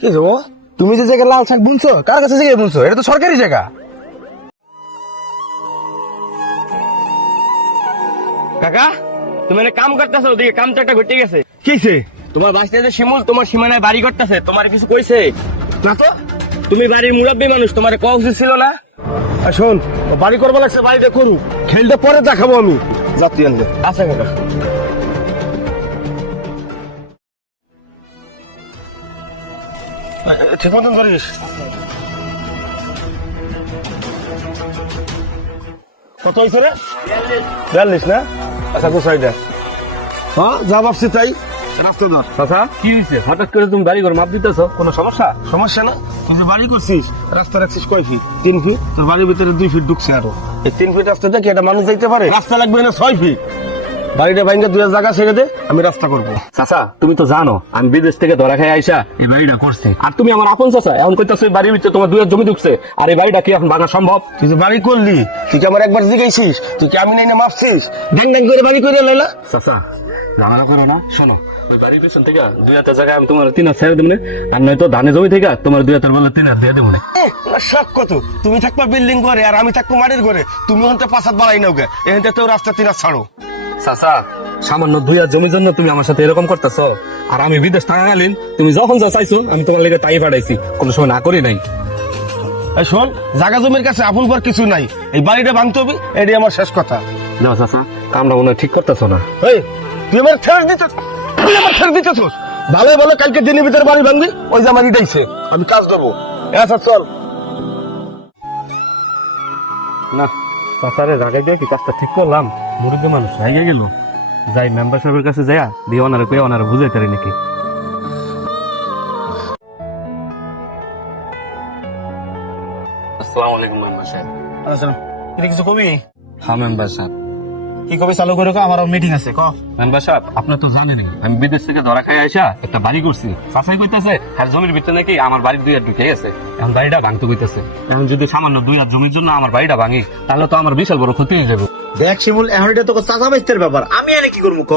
কি যাবো? তুমি যে জায়গায় লাল শাক বুনছো, কার কাছে জায়গায় বুনছো? এটা তো সরকারি জায়গা। কাকা, তুমি এনে কাম করতেছো, ওদিকে কাম তো একটা ঘটে গেছে। কিছে? তোমার বাসতে যে শিমুল তোমার সীমানায় বাড়ি করতেছে, তোমার কিছু কইছে না তো। তুমি বাড়ির মুরব্বী মানুষ, তোমার কোয়া উচিত ছিল না? আর শোন, ও বাড়ি করবো লাগছে, বাড়িটা করুক, খেলটা পরে দেখাবো আমি। যাত্রী আনবে। আচ্ছা কাকা। ঠিক মতন ধরিস। কত হয়েছে রে? 42 না? আচ্ছা তো সাইডে। হ্যাঁ, যা ভাবছি তাই। রাস্তা ধর। চাচা কি হয়েছে? হঠাৎ করে তুমি বাড়ি ঘর মাপ দিতেছো, কোনো সমস্যা? সমস্যা না। তুই যে বাড়ি করছিস, রাস্তা রাখছিস কয় ফিট? 3 ফিট। তোর বাড়ির ভিতরে 2 ফিট ঢুকছে আরো। এই 3 ফিট রাস্তাটা কি একটা মানুষ যাইতে পারে? রাস্তা লাগবে না 6 ফিট। বাড়িটা ভাঙ্গা 2 জায়গা ছেড়ে দে, আমি রাস্তা করবো। চাচা তুমি তো জানো আমি বিদেশ থেকে ধরা খাই আইসা এই বাড়িটা করছি, আর তুমি আমার আপন চাচা, এখন কইতাছো এই বাড়ির ভিতরে তোমার 2 জমি ঢুকছে, আর এই বাড়িটা কি এখন ভাঙা সম্ভব? তুই যে বাড়ি করলি, তুই কি আমার একবার জিগাইছিস? তুই কি আমি নাই না মাপছিস? ড্যাং ড্যাং করে বাড়ি করে লাইলা। চাচা ঝামেলা করো না, শোনো ওই বাড়ির পেছন থেকে 2 হাতের জায়গায় আমি তোমার 3 হাত ছেড়ে দেবো, আর নয়তো ধানের জমি থেকে তোমার 2 হাতের বলে 3 হাত দিয়ে দেবো। শখ কত? তুমি থাকবা বিল্ডিং করে আর আমি থাকবো মাটির ঘরে। তুমি হতে 5 হাত বাড়াই নাও গে, এখান থেকে রাস্তা 3 হাত ছাড়ো। চাচা সামান্য 2 হাত জমির জন্য তুমি আমার সাথে এরকম করতেছো, আর আমি বিদেশ থাকাকালীন তুমি যখন যা চাইছো আমি তোমার লেগে তাই পাঠাইছি, কোনো সময় না করি নাই। এই শোন, জায়গা জমির কাছে আপন পর কিছু নাই, এই বাড়িটা ভাঙতে হবে, এটাই আমার শেষ কথা। না চাচা, কামটা মনে হয় ঠিক করতেছো না। এই তুই আমার ঠেল দিতেছ, তুই আমার ঠেল দিতেছস। ভালোই ভালো কালকে দিনের ভিতরে বাড়ি ভাঙবি, ওই যে আমার ইটাইছে, আমি কাজ দেবো। আচ্ছা চল। না চাচারে জায়গায় দিয়ে কি কাজটা ঠিক করলাম? মুরুব্বী মানুষ হাইগে গেল, যাই মেম্বার সাহেবের কাছে যাইয়া দিয়ে ওনারে কয়ে ওনারে বুঝাই তারি নাকি। আসসালামু আলাইকুম মেম্বার সাহেব। আচ্ছা, এটা কিছু কবি? হ্যাঁ মেম্বার সাহেব। কি কবি চালু করে আমার মিটিং আছে, ক। মেম্বার সাহেব আপনার তো জানেনই আমি বিদেশ থেকে ধরা খাই আইসা একটা বাড়ি করছি, চাচাই কইতেছে আর জমির ভিতরে নাকি আমার বাড়ির 2 হাত ঢুকে গেছে, এখন বাড়িটা ভাঙতে কইতেছে। এখন যদি সামান্য 2 হাত জমির জন্য আমার বাড়িটা ভাঙি, তাহলে তো আমার বিশাল বড় ক্ষতি হয়ে যাবে। দেখ শিমুল, এখন এটা তো চাচা বাইস্তের ব্যাপার, আমি এনে কি করবো, ক।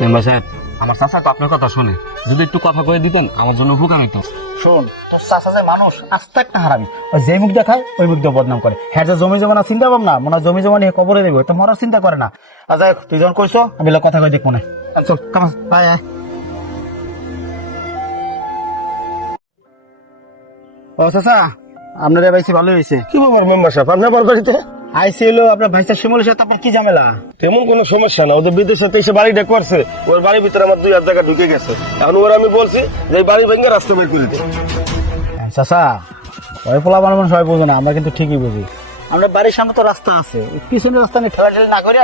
মেম্বার সাহেব আমার চাচা তো আপনার কথা শুনে, যদি একটু কথা কয়ে দিতেন আমার জন্য উপকার হইতো। শোন, তোর চাচা যে মানুষ আস্তে একটা হারামি, ওই যে মুখ দেখায় ওই মুখ দিয়ে বদনাম করে। হ্যাঁ, যে জমি জমা চিন্তা ভাবনা, মনে হয় জমি জমা নিয়ে কবরে দেবে, তো মরার চিন্তা করে না। আর যাই হোক, তুই যখন কইছো আমি কথা কই দেখবো না। চল কামাস, আয় আয়। ও চাচা, আপনার বাইসি ভালো হয়েছে। কি ব্যাপার মেম্বার সাহেব, আপনি আমার বাড়িতে? আইসি হলো আপনার ভাইসা শিমুলের সাথে আপনার কি ঝামেলা? তেমন কোনো সমস্যা না, ওদের বিদেশে এসে বাড়িটা করছে, ওর বাড়ির ভিতরে আমার 2 হাত জায়গা ঢুকে গেছে। এখন ওর আমি বলছি যে এই বাড়ি ভেঙে রাস্তা বের করে দে। চাচা, ওই পোলা মানুষ সবাই বুঝে না, আমরা কিন্তু ঠিকই বুঝি। আমরা বাড়ির সামনে তো রাস্তা আছে, পিছনের রাস্তা নিয়ে ঠেলাঠেলি না করে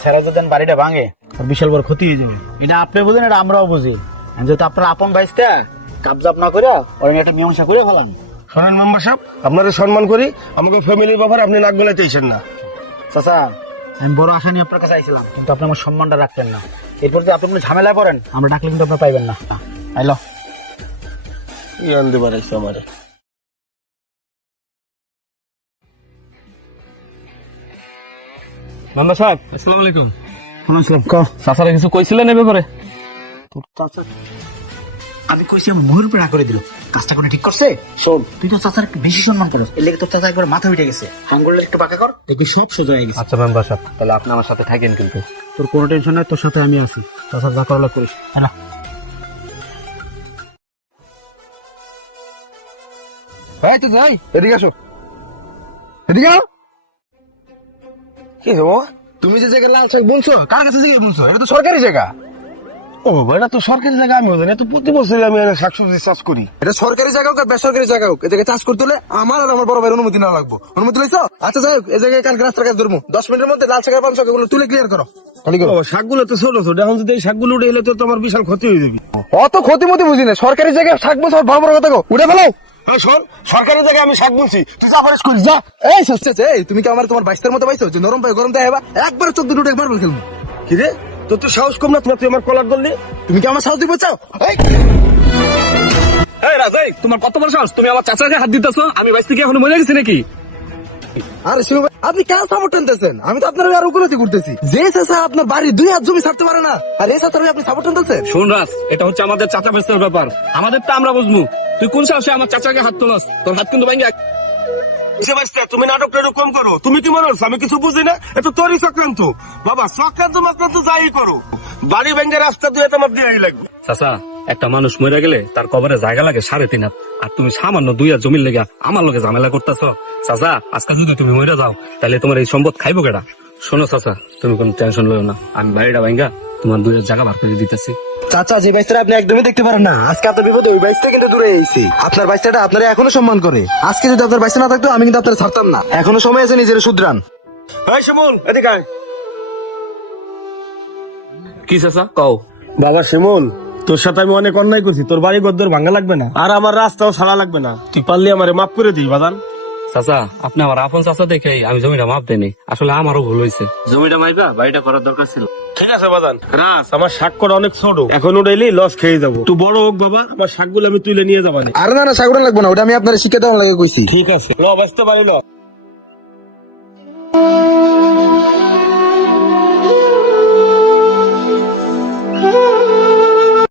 ছেড়ে যদি বাড়িটা ভাঙে, আর বিশাল বড় ক্ষতি হয়ে যাবে। এটা আপনি বুঝেন, এটা আমরাও বুঝি। যেহেতু আপনার আপন ভাইসটা কাবজাপ না করে ওর একটা মীমাংসা করে ফেলান। শোনেন মেম্বার সাহেব, আপনাদের সম্মান করি, আমাকে ফ্যামিলির ব্যাপারে আপনি নাক গলাইতে আইছেন না। চাচা, আমি বড় আশা নিয়ে আপনার কাছে আইছিলাম, কিন্তু আপনি আমার সম্মানটা রাখতেন না। এরপর যদি আপনি ঝামেলায় পড়েন, আমরা ডাকলে কিন্তু আপনি পাইবেন না। আইলো ই আনতে পারাইছে আমারে। মেম্বার সাহেব আসসালামু আলাইকুম। শুনছিলাম, ক। চাচারা কিছু কইছিলেন এই ব্যাপারে? তোর চাচা আমি কইছি আমার মুহের উপরে না করে দিল, কাজটা করে ঠিক করছে। শোন, তুই তো চাচার একটু বেশি সম্মান করস, এর লেগে তোর চাচা একবার মাথা উঠে গেছে। আঙ্গুলটা একটু বাঁকা কর, দেখবি সব সোজা হয়ে গেছে। আচ্ছা মেম্বার সাহেব, তাহলে আপনি আমার সাথে থাকেন কিন্তু। তোর কোনো টেনশন নাই, তোর সাথে আমি আছি। চাচার যা করার করিস। হ্যালো, এই তো যাই, এদিকে আসো, এদিকে আও। কি হবো? তুমি যে জায়গায় লাল শাক বুনছো, কার কাছে জায়গায় বুনছো? এটা তো সরকারি জায়গা। ও বাবা, এটা তো সরকারি জায়গা, আমি জানি। তো প্রতি বছরই আমি শাকসবজি চাষ করি। এটা সরকারি জায়গা হোক আর বেসরকারি জায়গা হোক, এ জায়গায় চাষ করতে হলে আমার আর আমার বড় ভাইয়ের অনুমতি না লাগবো। অনুমতি লইছো? আচ্ছা যাই হোক, এই জায়গায় কালকে রাস্তার কাজ ধরবো, 10 মিনিটের মধ্যে লাল শাকের 5 শাক এগুলো তুলে ক্লিয়ার করো। শাকগুলো তো ছোট ছোট, এখন যদি এই শাকগুলো উঠে এলে তো তোমার বিশাল ক্ষতি হয়ে যাবে। অত ক্ষতি মতি বুঝি না, সরকারি জায়গায় শাক বুনছো, বড় বড় কথা উঠে ফেলো। শোন, সরকারি জায়গায় আমি শাক বুনছি, তুই যা পারিস করিস, যা। এই সস্তেছে, এই তুমি কি আমার তোমার বাইস্তার মতো পাইছো যে নরম পাই গরম দেয়? একবারে 14 উঠে একবার খেলবো। কি রে, তোর তো সাহস কম না? তুই আমার কলার ধরলি, তুমি কি আমার সাহস দিতে চাও? এই রাজাই, তোমার কত বড় সাহস? তুমি আমার চাচাকে হাত দিতেছো? আমি বাইশ থেকে এখন মরে গেছি নাকি? আরে শিবু ভাই, আপনি কেন সাপোর্ট টানতেছেন? আমি তো আপনার আর উপলব্ধি করতেছি যে চাচা আপনার বাড়ি 2 হাত জমি ছাড়তে পারে না, আর এই চাচার আপনি সাপোর্ট টানতেছেন। শোন রাজ, এটা হচ্ছে আমাদের চাচা বেস্তের ব্যাপার, আমাদের তো আমরা বুঝবো। তুই কোন সাহসে আমার চাচাকে হাত তোলাস? তোর হাত কিন্তু ভাঙ্গা। তুমি নাটকটা একটু কম করো। তুমি কি মনে হচ্ছে আমি কিছু বুঝি না? এত তোরই চক্রান্ত বাবা, চক্রান্ত মাক্রান্ত যাই করো, বাড়ি ভেঙে রাস্তা দিয়ে তোমার দিয়েই লাগবে। চাচা, একটা মানুষ মরে গেলে তার কবরে জায়গা লাগে 3.5 হাত, আর তুমি সামান্য 2 হাত জমির লেগে আমার লগে ঝামেলা করতেছ। চাচা, আজকে যদি তুমি মরে যাও তাহলে তোমার এই সম্পদ খাইবো কেডা? শোনো চাচা, তুমি কোনো টেনশন লও না, আমি বাড়িটা ভাঙ্গা তোমার 2 হাত জায়গা বার করে দিতেছি। চাচা, যে বাইসটা আপনি একদমই দেখতে পারেন না, আজকে আপনার বিপদে ওই বাইসটা কিন্তু দূরে এসেছি। আপনার বাইসটা আপনারা এখনো সম্মান করে। আজকে যদি আপনার বাইসটা না থাকতো আমি কিন্তু আপনার ছাড়তাম না। এখনো সময় আছে নিজের শুধরান। এই শিমুল, এদিকে আয়। কি চাচা কও? বাবা শিমুল, তোর সাথে আমি অনেক অন্যায় করছি, তোর বাড়ি ঘর ভাঙা লাগবে না, আর আমার রাস্তাও ছাড়া লাগবে না, তুই পারলে আমারে মাফ করে দিই বাদান। চাচা, আপনি আমার আপন চাচা দেখে আমি জমিটা মাপ দেনি, আসলে আমারও ভুল হয়েছে। জমিটা মাইবা বাড়িটা করার দরকার ছিল। ঠিক আছে বাদান, রাস আমার শাক করা অনেক ছোট, এখন উঠাইলেই লস খেয়ে যাবো, তুই বড় হোক বাবা, আমার শাকগুলো আমি তুলে নিয়ে যাবানি। আরে না না, সাগরন লাগবো না, ওটা আমি আপনার শিক্ষা দেওয়ার লাগে কইছি। ঠিক আছে, ল বাঁচতে পারি ল।